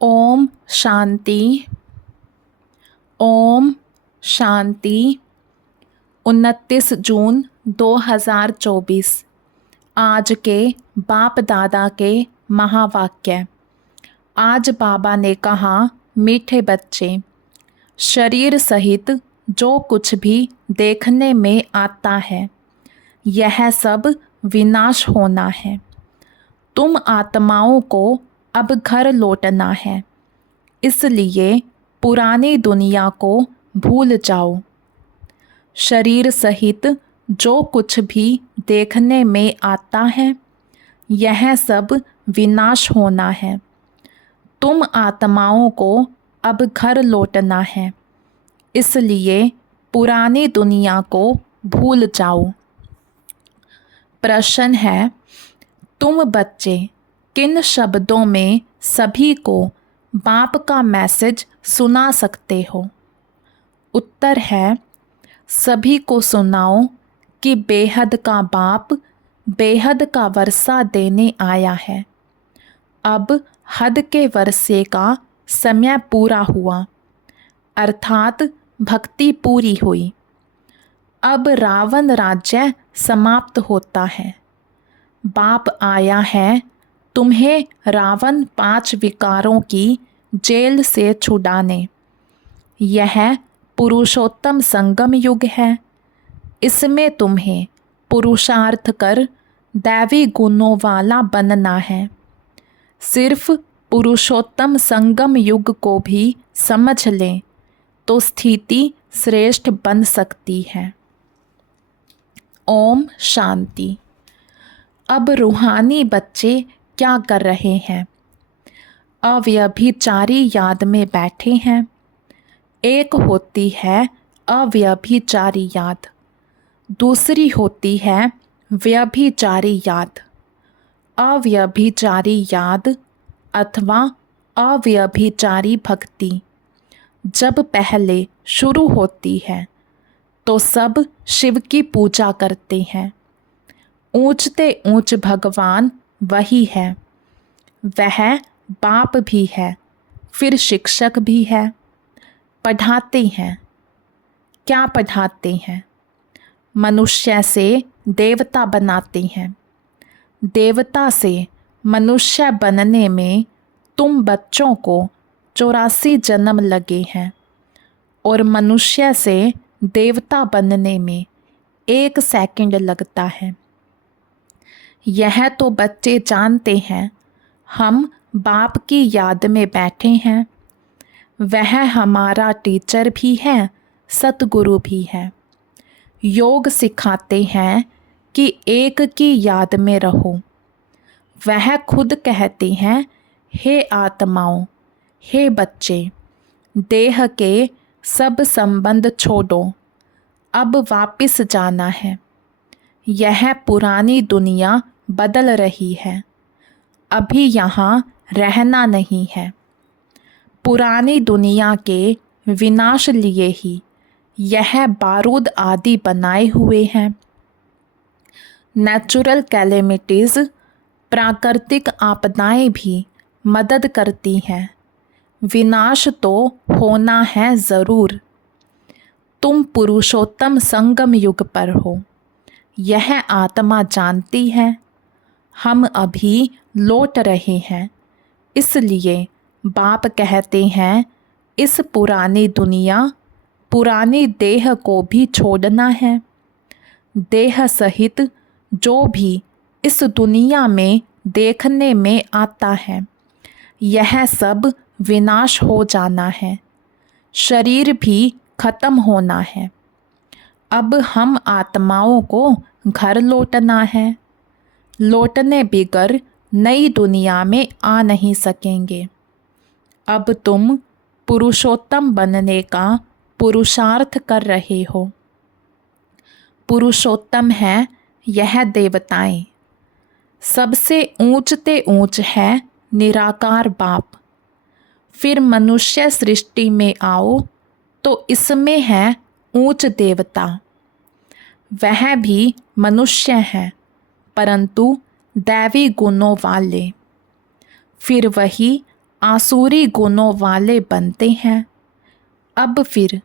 ओम शांति। ओम शांति। 29 जून 2024। आज के बाप दादा के महावाक्य। आज बाबा ने कहा, मीठे बच्चे, शरीर सहित जो कुछ भी देखने में आता है यह सब विनाश होना है। तुम आत्माओं को अब घर लौटना है, इसलिए पुरानी दुनिया को भूल जाओ। शरीर सहित जो कुछ भी देखने में आता है यह सब विनाश होना है। तुम आत्माओं को अब घर लौटना है, इसलिए पुरानी दुनिया को भूल जाओ। प्रश्न है, तुम बच्चे किन शब्दों में सभी को बाप का मैसेज सुना सकते हो? उत्तर है, सभी को सुनाओ कि बेहद का बाप बेहद का वर्षा देने आया है। अब हद के वर्षे का समय पूरा हुआ, अर्थात भक्ति पूरी हुई। अब रावण राज्य समाप्त होता है। बाप आया है तुम्हें रावण 5 विकारों की जेल से छुड़ाने। यह पुरुषोत्तम संगम युग है। इसमें तुम्हें पुरुषार्थ कर दैवी गुणों वाला बनना है। सिर्फ पुरुषोत्तम संगम युग को भी समझ लें तो स्थिति श्रेष्ठ बन सकती है। ओम शांति। अब रूहानी बच्चे क्या कर रहे हैं? अव्यभिचारी याद में बैठे हैं। एक होती है अव्यभिचारी याद, दूसरी होती है व्यभिचारी याद। अव्यभिचारी याद अथवा अव्यभिचारी भक्ति जब पहले शुरू होती है तो सब शिव की पूजा करते हैं। ऊंचते ऊंच भगवान वही है। वह बाप भी है, फिर शिक्षक भी है। पढ़ाते हैं। क्या पढ़ाते हैं? मनुष्य से देवता बनाते हैं। देवता से मनुष्य बनने में तुम बच्चों को 84 जन्म लगे हैं और मनुष्य से देवता बनने में 1 सेकंड लगता है। यह तो बच्चे जानते हैं। हम बाप की याद में बैठे हैं। वह हमारा टीचर भी है, सतगुरु भी है। योग सिखाते हैं कि एक की याद में रहो। वह खुद कहते हैं, हे आत्माओं, हे बच्चे, देह के सब संबंध छोड़ो, अब वापिस जाना है। यह पुरानी दुनिया बदल रही है, अभी यहाँ रहना नहीं है। पुरानी दुनिया के विनाश लिए ही यह बारूद आदि बनाए हुए हैं। नेचुरल कैलेमिटीज़, प्राकृतिक आपदाएं भी मदद करती हैं। विनाश तो होना है ज़रूर। तुम पुरुषोत्तम संगम युग पर हो, यह आत्मा जानती है। हम अभी लौट रहे हैं, इसलिए बाप कहते हैं, इस पुरानी दुनिया, पुरानी देह को भी छोड़ना है। देह सहित जो भी इस दुनिया में देखने में आता है यह सब विनाश हो जाना है। शरीर भी खत्म होना है। अब हम आत्माओं को घर लौटना है। लौटने बिगर नई दुनिया में आ नहीं सकेंगे। अब तुम पुरुषोत्तम बनने का पुरुषार्थ कर रहे हो। पुरुषोत्तम है यह देवताएं। सबसे ऊंचते ऊंच है निराकार बाप। फिर मनुष्य सृष्टि में आओ तो इसमें है ऊंच देवता। वह भी मनुष्य है, परंतु दैवी गुणों वाले। फिर वही आसुरी गुणों वाले बनते हैं। अब फिर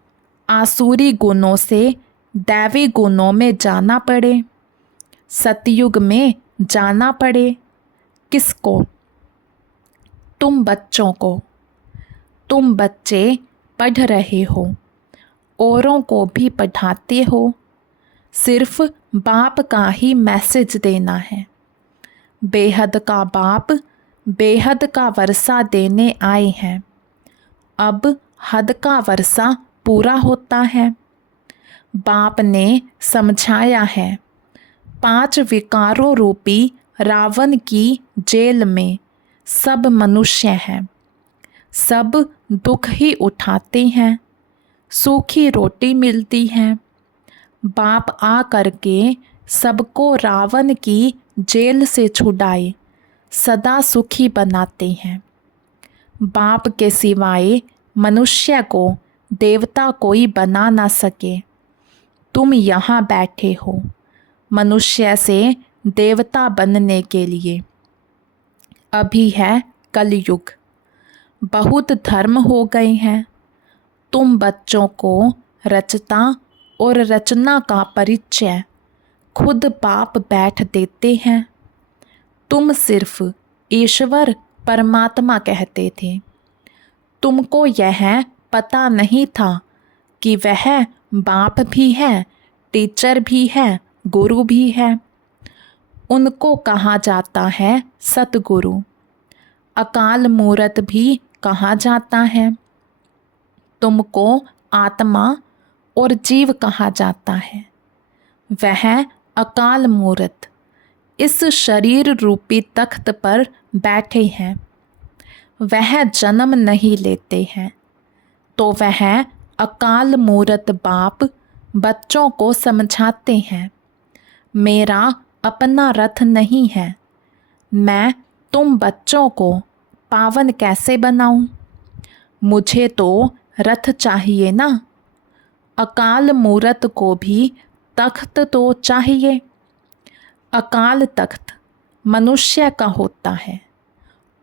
आसुरी गुणों से दैवी गुणों में जाना पड़े, सतयुग में जाना पड़े। किसको? तुम बच्चों को। तुम बच्चे पढ़ रहे हो, औरों को भी पढ़ाते हो। सिर्फ बाप का ही मैसेज देना है। बेहद का बाप बेहद का वर्षा देने आए हैं। अब हद का वर्षा पूरा होता है। बाप ने समझाया है, 5 विकारों रूपी रावण की जेल में सब मनुष्य हैं। सब दुख ही उठाते हैं। सूखी रोटी मिलती है। बाप आ करके सबको रावण की जेल से छुड़ाए सदा सुखी बनाते हैं। बाप के सिवाय मनुष्य को देवता कोई बना ना सके। तुम यहाँ बैठे हो मनुष्य से देवता बनने के लिए। अभी है कलयुग, बहुत धर्म हो गए हैं। तुम बच्चों को रचता और रचना का परिचय खुद बाप बैठ देते हैं। तुम सिर्फ ईश्वर परमात्मा कहते थे। तुमको यह पता नहीं था कि वह बाप भी है, टीचर भी है, गुरु भी है। उनको कहा जाता है सतगुरु। अकाल मूरत भी कहा जाता है। तुमको आत्मा और जीव कहा जाता है। वह अकाल मूरत इस शरीर रूपी तख्त पर बैठे हैं। वह जन्म नहीं लेते हैं, तो वह अकाल मूरत बाप बच्चों को समझाते हैं, मेरा अपना रथ नहीं है। मैं तुम बच्चों को पावन कैसे बनाऊं? मुझे तो रथ चाहिए ना। अकाल मूरत को भी तख्त तो चाहिए। अकाल तख्त मनुष्य का होता है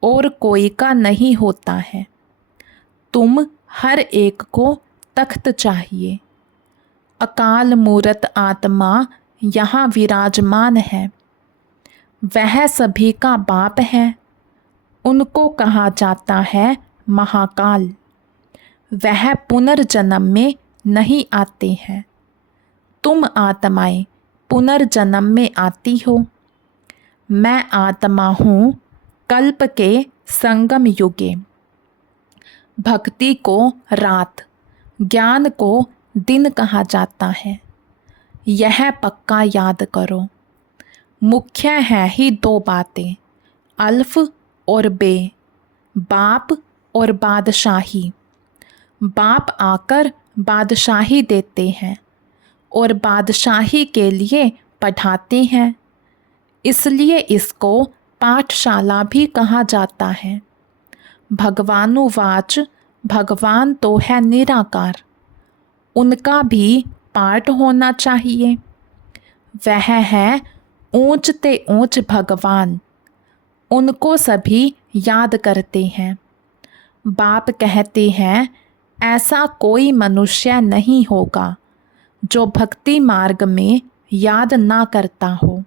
और कोई का नहीं होता है। तुम हर एक को तख्त चाहिए। अकाल मूरत आत्मा यहाँ विराजमान है। वह सभी का बाप है। उनको कहा जाता है महाकाल। वह पुनर्जन्म में नहीं आते हैं। तुम आत्माएं पुनर्जन्म में आती हो। मैं आत्मा हूँ कल्प के संगम युगे। भक्ति को रात, ज्ञान को दिन कहा जाता है। यह पक्का याद करो। मुख्य है ही 2 बातें, अल्फ और बे, बाप और बादशाही। बाप आकर बादशाही देते हैं और बादशाही के लिए पढ़ाते हैं। इसलिए इसको पाठशाला भी कहा जाता है। भगवानुवाच, भगवान तो है निराकार, उनका भी पाठ होना चाहिए। वह है ऊंचते ऊंच भगवान, उनको सभी याद करते हैं। बाप कहते हैं, ऐसा कोई मनुष्य नहीं होगा जो भक्ति मार्ग में याद ना करता हो।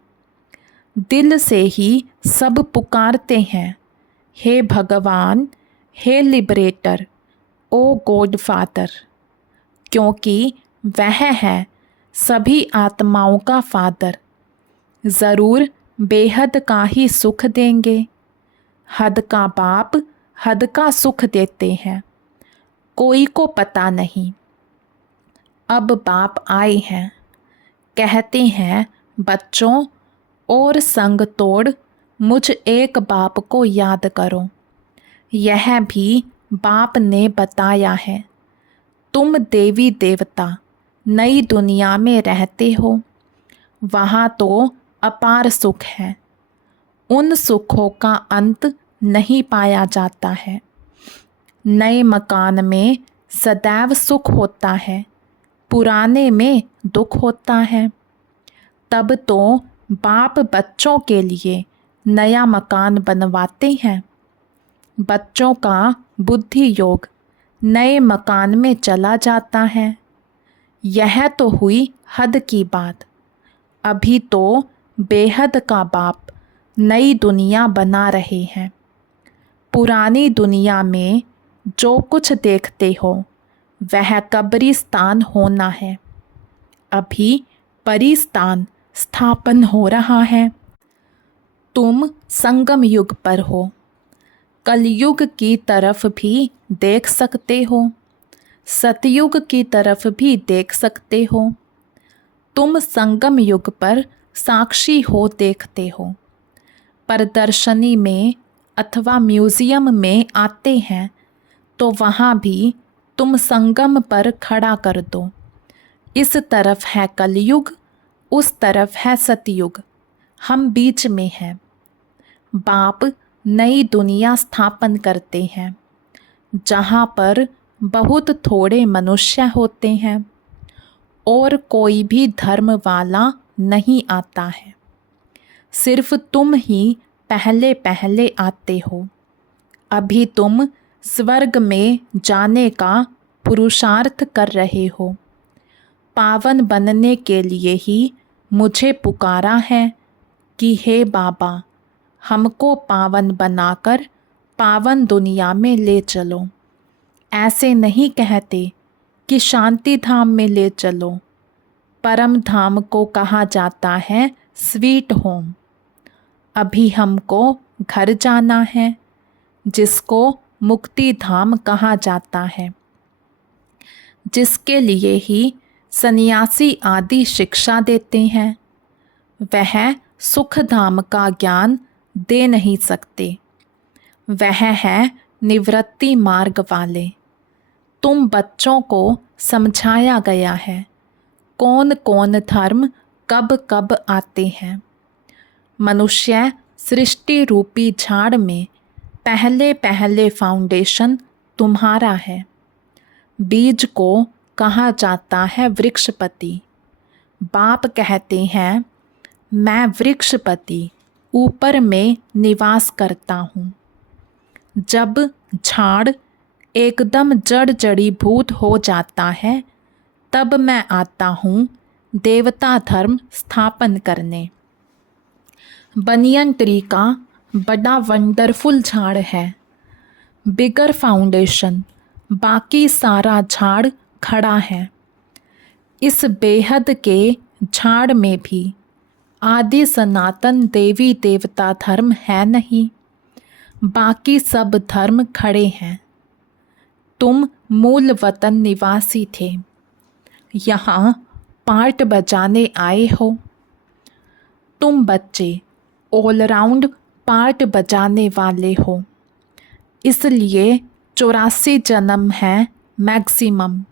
दिल से ही सब पुकारते हैं, हे भगवान, हे लिबरेटर, ओ गॉड फादर, क्योंकि वह है सभी आत्माओं का फादर। ज़रूर बेहद का ही सुख देंगे। हद का बाप हद का सुख देते हैं, कोई को पता नहीं। अब बाप आए हैं, कहते हैं, बच्चों और संग तोड़ मुझ एक बाप को याद करो। यह भी बाप ने बताया है। तुम देवी देवता नई दुनिया में रहते हो, वहाँ तो अपार सुख है। उन सुखों का अंत नहीं पाया जाता है। नए मकान में सदैव सुख होता है, पुराने में दुख होता है। तब तो बाप बच्चों के लिए नया मकान बनवाते हैं। बच्चों का बुद्धि योग नए मकान में चला जाता है। यह तो हुई हद की बात। अभी तो बेहद का बाप नई दुनिया बना रहे हैं। पुरानी दुनिया में जो कुछ देखते हो वह कब्रिस्तान होना है। अभी परिस्तान स्थापन हो रहा है। तुम संगम युग पर हो। कलयुग की तरफ भी देख सकते हो, सतयुग की तरफ भी देख सकते हो। तुम संगम युग पर साक्षी हो, देखते हो। प्रदर्शनी में अथवा म्यूज़ियम में आते हैं तो वहाँ भी तुम संगम पर खड़ा कर दो। इस तरफ है कलयुग, उस तरफ है सतयुग, हम बीच में हैं। बाप नई दुनिया स्थापन करते हैं जहाँ पर बहुत थोड़े मनुष्य होते हैं और कोई भी धर्म वाला नहीं आता है। सिर्फ तुम ही पहले पहले आते हो। अभी तुम स्वर्ग में जाने का पुरुषार्थ कर रहे हो। पावन बनने के लिए ही मुझे पुकारा है कि हे बाबा, हमको पावन बनाकर पावन दुनिया में ले चलो। ऐसे नहीं कहते कि शांति धाम में ले चलो। परम धाम को कहा जाता है स्वीट होम। अभी हमको घर जाना है जिसको मुक्ति धाम कहा जाता है, जिसके लिए ही सन्यासी आदि शिक्षा देते हैं। वह सुख धाम का ज्ञान दे नहीं सकते। वह है निवृत्ति मार्ग वाले। तुम बच्चों को समझाया गया है कौन कौन धर्म कब कब आते हैं। मनुष्य सृष्टि रूपी झाड़ में पहले पहले फाउंडेशन तुम्हारा है। बीज को कहा जाता है वृक्षपति। बाप कहते हैं मैं वृक्षपति ऊपर में निवास करता हूँ। जब झाड़ एकदम जड़ जड़ीभूत हो जाता है तब मैं आता हूँ देवता धर्म स्थापन करने। बनियन ट्री का बड़ा वंडरफुल झाड़ है, बिगर फाउंडेशन, बाकी सारा झाड़ खड़ा है। इस बेहद के झाड़ में भी आदि सनातन देवी देवता धर्म है नहीं, बाकी सब धर्म खड़े हैं। तुम मूल वतन निवासी थे, यहाँ पार्ट बजाने आए हो। तुम बच्चे ऑलराउंड पार्ट बजाने वाले हो, इसलिए 84 जन्म है मैक्सिमम,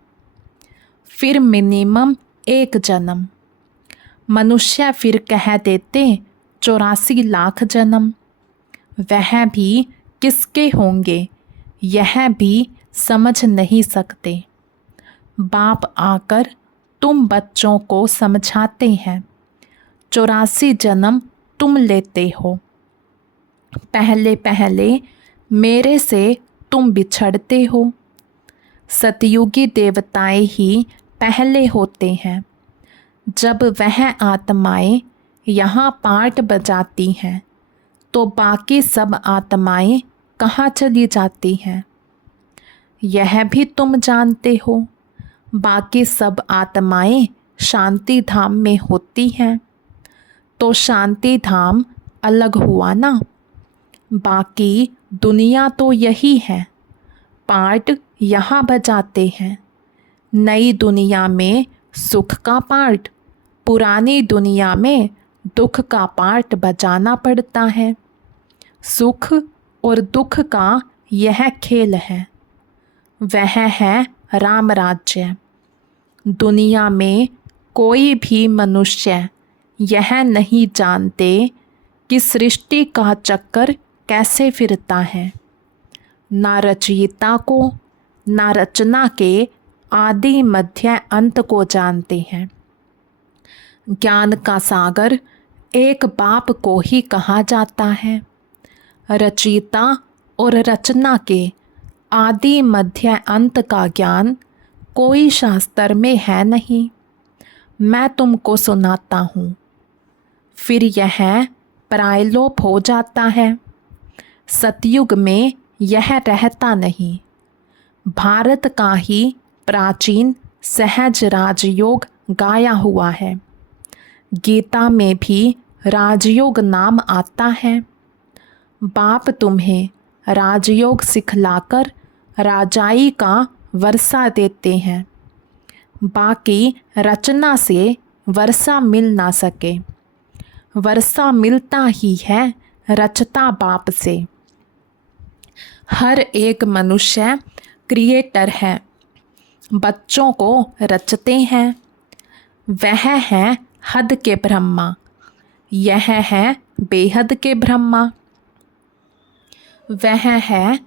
फिर मिनिमम 1 जन्म। मनुष्य फिर कह देते 84 लाख जन्म। वह भी किसके होंगे यह भी समझ नहीं सकते। बाप आकर तुम बच्चों को समझाते हैं 84 जन्म तुम लेते हो। पहले पहले मेरे से तुम बिछड़ते हो। सतयुगी देवताएं ही पहले होते हैं। जब वह आत्माएं यहाँ पार्ट बजाती हैं तो बाकी सब आत्माएं कहाँ चली जाती हैं यह भी तुम जानते हो। बाकी सब आत्माएं शांति धाम में होती हैं तो शांति धाम अलग हुआ ना। बाकी दुनिया तो यही है, पार्ट यहाँ बजाते हैं। नई दुनिया में सुख का पार्ट, पुरानी दुनिया में दुख का पार्ट बजाना पड़ता है। सुख और दुख का यह खेल है। वह है राम राज्य। दुनिया में कोई भी मनुष्य यह नहीं जानते कि सृष्टि का चक्कर कैसे फिरता है। ना रचयिता को, ना रचना के आदि मध्य अंत को जानते हैं। ज्ञान का सागर एक बाप को ही कहा जाता है। रचयिता और रचना के आदि मध्य अंत का ज्ञान कोई शास्त्र में है नहीं। मैं तुमको सुनाता हूँ, फिर यह प्रायलोप हो जाता है। सतयुग में यह रहता नहीं। भारत का ही प्राचीन सहज राजयोग गाया हुआ है। गीता में भी राजयोग नाम आता है। बाप तुम्हें राजयोग सिखलाकर राजाई का वर्षा देते हैं। बाकी रचना से वर्षा मिल ना सके। वर्षा मिलता ही है रचता बाप से। हर एक मनुष्य क्रिएटर है, बच्चों को रचते हैं। वह है हद के ब्रह्मा, यह है बेहद के ब्रह्मा। वह है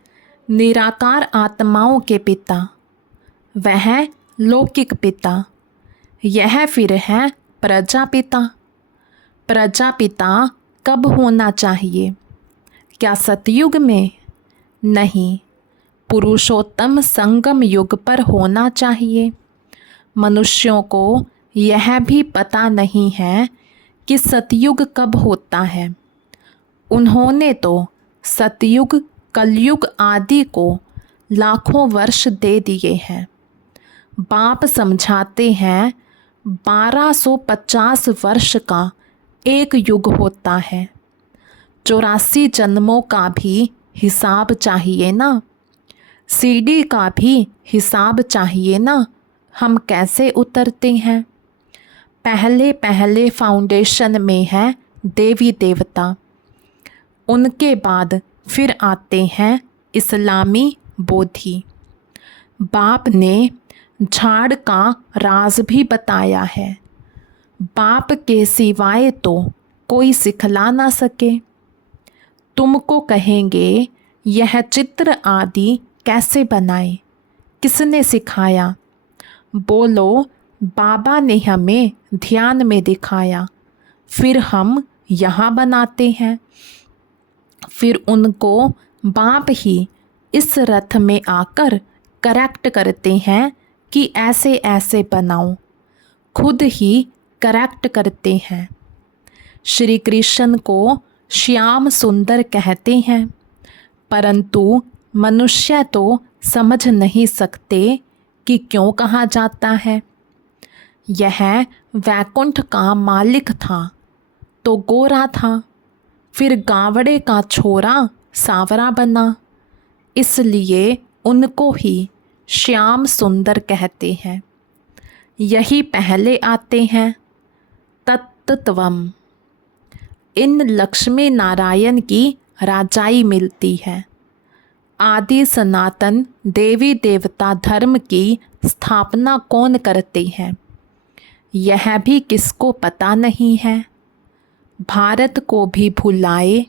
निराकार आत्माओं के पिता, वह लौकिक पिता। यह फिर है प्रजापिता। प्रजापिता कब होना चाहिए? क्या सतयुग में? नहीं, पुरुषोत्तम संगम युग पर होना चाहिए। मनुष्यों को यह भी पता नहीं है कि सतयुग कब होता है। उन्होंने तो सतयुग, कलयुग आदि को लाखों वर्ष दे दिए हैं। बाप समझाते हैं 1250 वर्ष का एक युग होता है। 84 जन्मों का भी हिसाब चाहिए ना। सीढ़ी का भी हिसाब चाहिए ना। हम कैसे उतरते हैं? पहले पहले फाउंडेशन में है देवी देवता, उनके बाद फिर आते हैं इस्लामी बोधि। बाप ने झाड़ का राज भी बताया है। बाप के सिवाय तो कोई सिखला ना सके। तुमको कहेंगे यह चित्र आदि कैसे बनाए, किसने सिखाया? बोलो, बाबा ने हमें ध्यान में दिखाया, फिर हम यहाँ बनाते हैं। फिर उनको बाप ही इस रथ में आकर करेक्ट करते हैं कि ऐसे ऐसे बनाओ। खुद ही करेक्ट करते हैं। श्री कृष्ण को श्याम सुंदर कहते हैं, परंतु मनुष्य तो समझ नहीं सकते कि क्यों कहा जाता है। यह वैकुंठ का मालिक था तो गोरा था, फिर गावड़े का छोरा सांवरा बना, इसलिए उनको ही श्याम सुंदर कहते हैं। यही पहले आते हैं तत्त्वम। इन लक्ष्मी नारायण की राजाई मिलती है। आदि सनातन देवी देवता धर्म की स्थापना कौन करते हैं, यह भी किसको पता नहीं है। भारत को भी भुलाए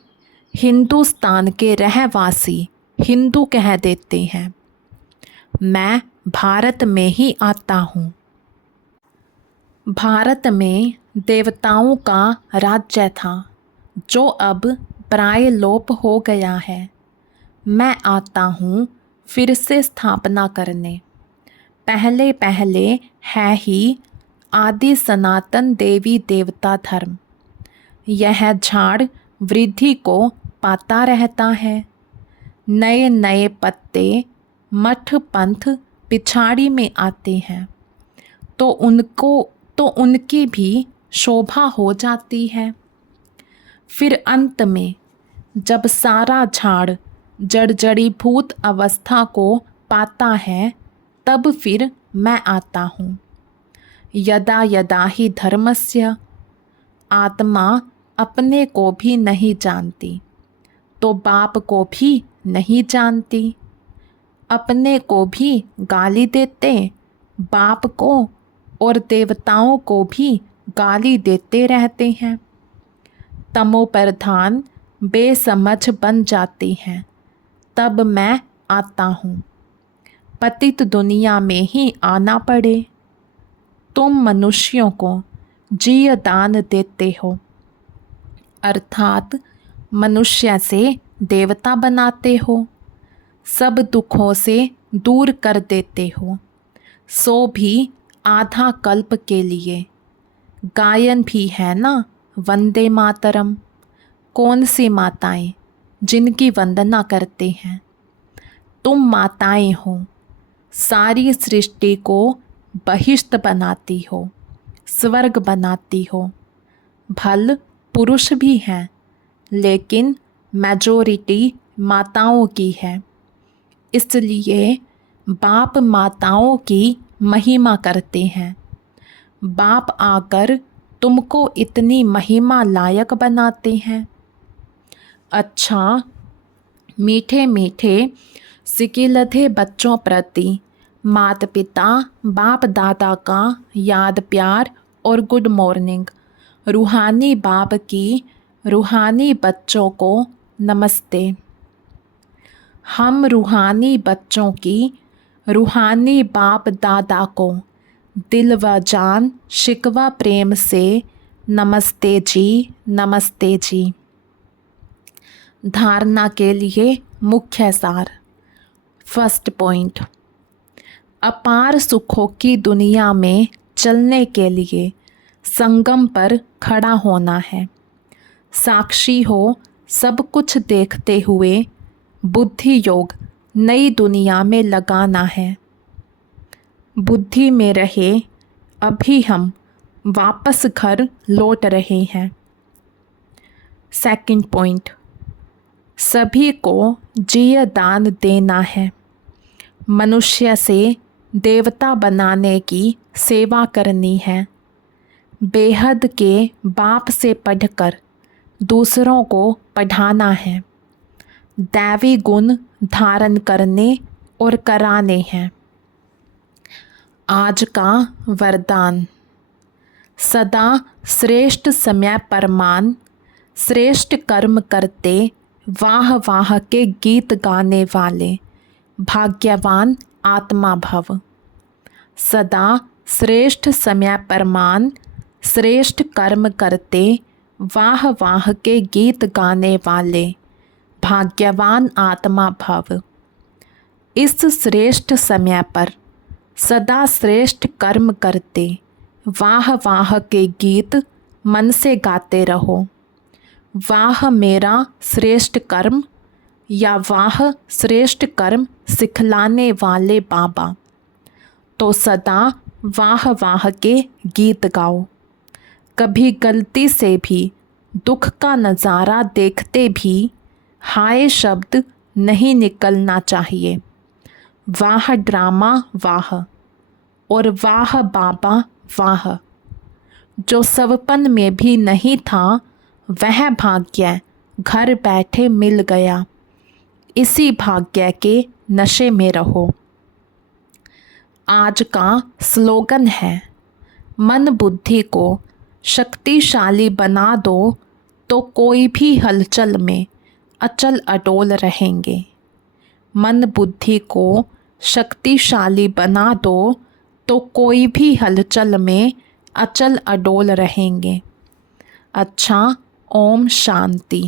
हिंदुस्तान के रहवासी हिंदू कह देते हैं। मैं भारत में ही आता हूँ। भारत में देवताओं का राज्य था जो अब प्राय लोप हो गया है। मैं आता हूँ फिर से स्थापना करने। पहले पहले है ही आदि सनातन देवी देवता धर्म। यह झाड़ वृद्धि को पाता रहता है। नए नए पत्ते मठ पंथ पिछाड़ी में आते हैं तो उनकी भी शोभा हो जाती है। फिर अंत में जब सारा झाड़ जड़जड़ीभूत अवस्था को पाता है, तब फिर मैं आता हूँ। यदा यदा ही धर्मस्य। आत्मा अपने को भी नहीं जानती तो बाप को भी नहीं जानती। अपने को भी गाली देते, बाप को और देवताओं को भी गाली देते रहते हैं। तमो प्रधान बेसमझ बन जाती हैं। तब मैं आता हूँ। पतित दुनिया में ही आना पड़े। तुम मनुष्यों को जीव दान देते हो, अर्थात मनुष्य से देवता बनाते हो। सब दुखों से दूर कर देते हो, सो भी आधा कल्प के लिए। गायन भी है ना वंदे मातरम। कौन सी माताएं जिनकी वंदना करते हैं? तुम माताएं हो, सारी सृष्टि को बहिष्ट बनाती हो, स्वर्ग बनाती हो। भल पुरुष भी हैं, लेकिन मेजॉरिटी माताओं की है। इसलिए बाप माताओं की महिमा करते हैं। बाप आकर तुमको इतनी महिमा लायक बनाते हैं। अच्छा, मीठे मीठे सिकिलधे बच्चों प्रति माता पिता बाप दादा का याद प्यार और गुड मॉर्निंग। रूहानी बाप की रूहानी बच्चों को नमस्ते। हम रूहानी बच्चों की रूहानी बाप दादा को दिल व जान शिकवा प्रेम से नमस्ते जी, नमस्ते जी। धारणा के लिए मुख्य सार। फर्स्ट पॉइंट, अपार सुखों की दुनिया में चलने के लिए संगम पर खड़ा होना है। साक्षी हो सब कुछ देखते हुए बुद्धि योग नई दुनिया में लगाना है। बुद्धि में रहे अभी हम वापस घर लौट रहे हैं। सेकंड पॉइंट, सभी को जीय दान देना है। मनुष्य से देवता बनाने की सेवा करनी है। बेहद के बाप से पढ़कर दूसरों को पढ़ाना है। दैवी गुण धारण करने और कराने हैं। आज का वरदान, सदा श्रेष्ठ समय परमान, श्रेष्ठ कर्म करते वाह वाह के गीत गाने वाले भाग्यवान आत्मा भव। सदा श्रेष्ठ समय परमान, श्रेष्ठ कर्म करते वाह वाह के गीत गाने वाले भाग्यवान आत्मा भव। इस श्रेष्ठ समय पर सदा श्रेष्ठ कर्म करते वाह वाह के गीत मन से गाते रहो। वाह मेरा श्रेष्ठ कर्म या वाह श्रेष्ठ कर्म सिखलाने वाले बाबा। तो सदा वाह वाह के गीत गाओ। कभी गलती से भी दुख का नज़ारा देखते भी हाय शब्द नहीं निकलना चाहिए। वाह ड्रामा वाह और वाह बाबा वाह। जो सवपन में भी नहीं था वह भाग्य घर बैठे मिल गया। इसी भाग्य के नशे में रहो। आज का स्लोगन है, मन बुद्धि को शक्तिशाली बना दो तो कोई भी हलचल में अचल अडोल रहेंगे। मन बुद्धि को शक्तिशाली बना दो तो कोई भी हलचल में अचल अडोल रहेंगे। अच्छा, ओम शांति।